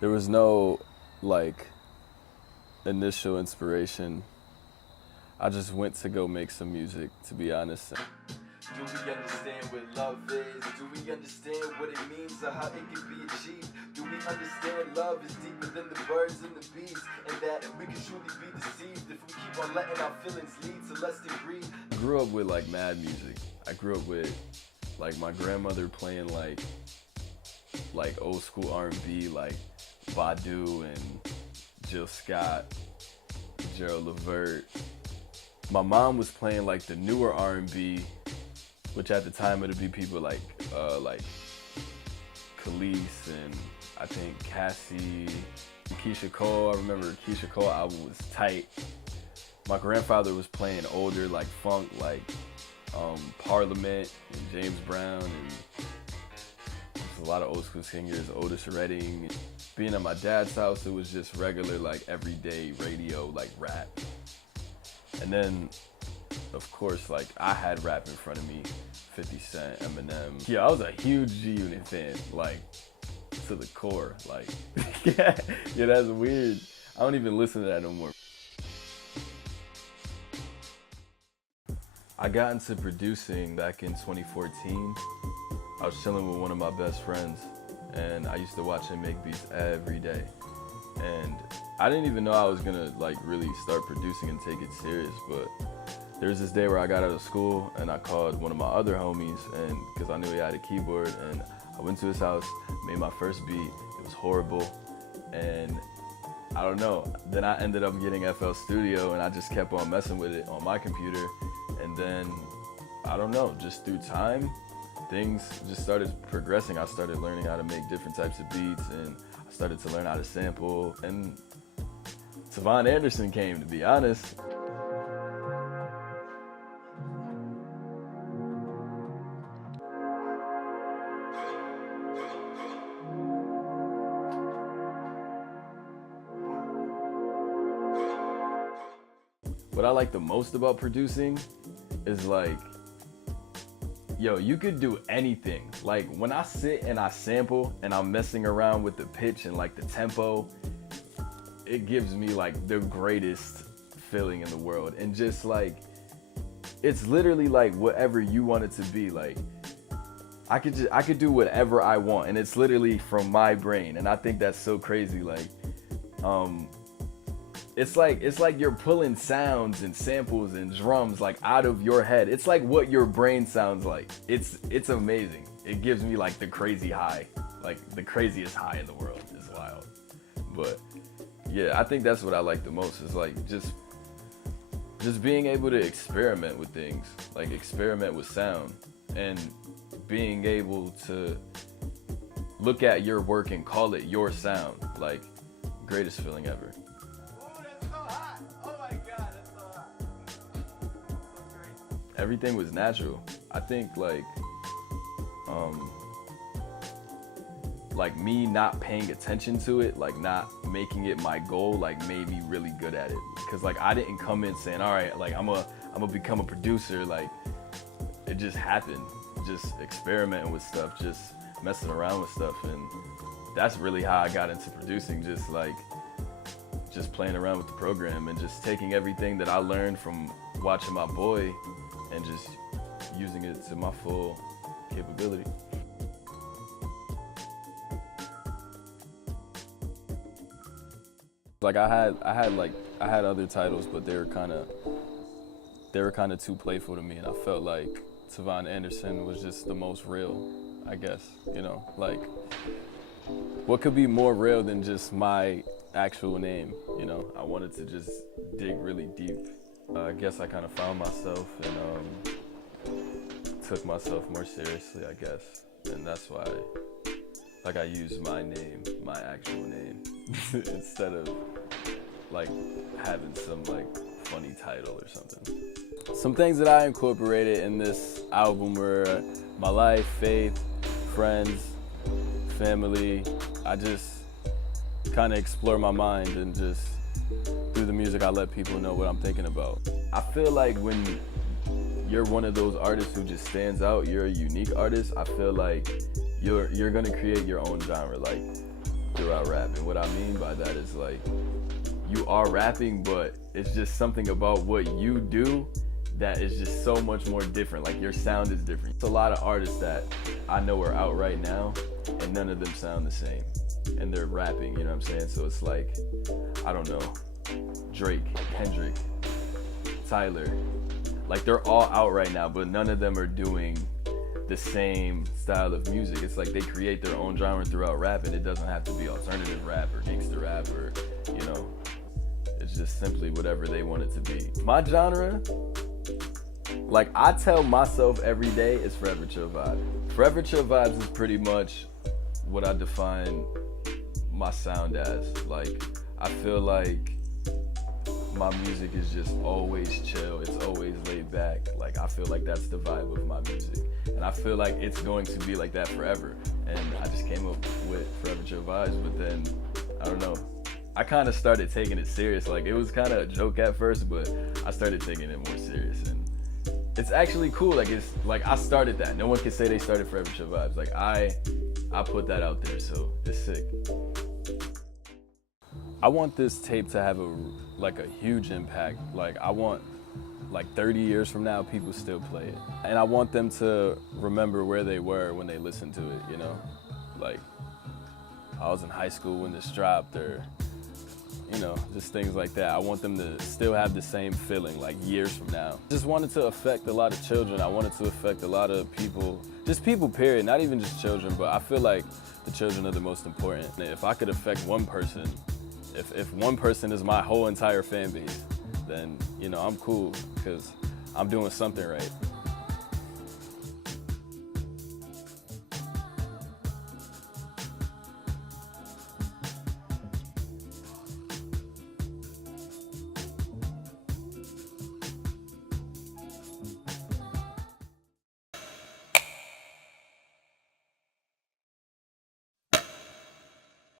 There was no, like, initial inspiration. I just went to go make some music, to be honest. Do we understand what love is? Do we understand what it means or how it can be achieved? Do we understand love is deeper than the birds and the bees, and that we can truly be deceived if we keep on letting our feelings lead to less than greed? I grew up with, like, mad music. I grew up with, like, my grandmother playing, like old school R&B, like Badu and Jill Scott, Gerald Levert. My mom was playing, like, the newer R&B, which at the time it'd be people like Khalees and I think Cassie, Keisha Cole. I remember Keisha Cole album was tight. My grandfather was playing older, like funk, like Parliament and James Brown, and there's a lot of old school singers, Otis Redding. Being at my dad's house, it was just regular, like, everyday radio, like rap. And then, of course, like, I had rap in front of me, 50 Cent, Eminem. Yeah, I was a huge G-Unit fan, like, to the core. Like, yeah, that's weird. I don't even listen to that no more. I got into producing back in 2014. I was chilling with one of my best friends, and I used to watch him make beats every day. And I didn't even know I was gonna, like, really start producing and take it serious, but there was this day where I got out of school and I called one of my other homies, and because I knew he had a keyboard, and I went to his house, made my first beat. It was horrible, and I don't know. Then I ended up getting FL Studio, and I just kept on messing with it on my computer. And then, I don't know, just through time, things just started progressing. I started learning how to make different types of beats, and I started to learn how to sample, and Tavon Anderson came, to be honest. What I like the most about producing is, like, yo, you could do anything. Like, when I sit and I sample and I'm messing around with the pitch and, like, the tempo, it gives me, like, the greatest feeling in the world. And just, like, it's literally like whatever you want it to be. Like, I could do whatever I want, and it's literally from my brain. And I think that's so crazy. Like, it's like you're pulling sounds and samples and drums, like, out of your head. It's like what your brain sounds like. It's amazing. It gives me, like, the crazy high, like the craziest high in the world. It's wild. But yeah, I think that's what I like the most, is, like, just being able to experiment with things, like experiment with sound, and being able to look at your work and call it your sound. Like, greatest feeling ever. Everything was natural. I think, like me not paying attention to it, like not making it my goal, like made me really good at it. Cause, like, I didn't come in saying, all right, like I'm gonna become a producer. Like, it just happened. Just experimenting with stuff, just messing around with stuff, and that's really how I got into producing. Just playing around with the program and just taking everything that I learned from watching my boy and just using it to my full capability. Like, I had other titles, but they were kind of too playful to me, and I felt like Tavon Anderson was just the most real, I guess. You know, like, what could be more real than just my actual name? You know, I wanted to just dig really deep. I guess I kind of found myself and took myself more seriously, I guess. And that's why, like, I use my name, my actual name, instead of, like, having some, like, funny title or something. Some things that I incorporated in this album were my life, faith, friends, family. I just kind of explore my mind and just do through the music, I let people know what I'm thinking about. I feel like when you're one of those artists who just stands out, you're a unique artist, I feel like you're gonna create your own genre, like, throughout rap. And what I mean by that is, like, you are rapping, but it's just something about what you do that is just so much more different. Like, your sound is different. It's a lot of artists that I know are out right now, and none of them sound the same. And they're rapping, you know what I'm saying? So it's like, I don't know, Drake, Kendrick, Tyler, like, they're all out right now, but none of them are doing the same style of music. It's like they create their own genre throughout rap, and it doesn't have to be alternative rap or gangster rap or, you know, it's just simply whatever they want it to be. My genre, like, I tell myself every day, is Forever Chill Vibe. Forever Chill Vibes is pretty much what I define my sound as. Like, I feel like my music is just always chill, it's always laid back. Like, I feel like that's the vibe of my music. And I feel like it's going to be like that forever. And I just came up with Forever Chill Vibes, but then, I don't know, I kind of started taking it serious. Like, it was kind of a joke at first, but I started taking it more serious. And it's actually cool. Like, it's like, I started that. No one can say they started Forever Chill Vibes. Like, I put that out there, so it's sick. I want this tape to have a huge impact. Like, I want, like, 30 years from now, people still play it. And I want them to remember where they were when they listened to it, you know? Like, I was in high school when this dropped, or, you know, just things like that. I want them to still have the same feeling, like, years from now. Just wanted to affect a lot of children. I wanted to affect a lot of people, just people, period, not even just children, but I feel like the children are the most important. If I could affect one person, if one person is my whole entire fan base, then, you know, I'm cool, because I'm doing something right.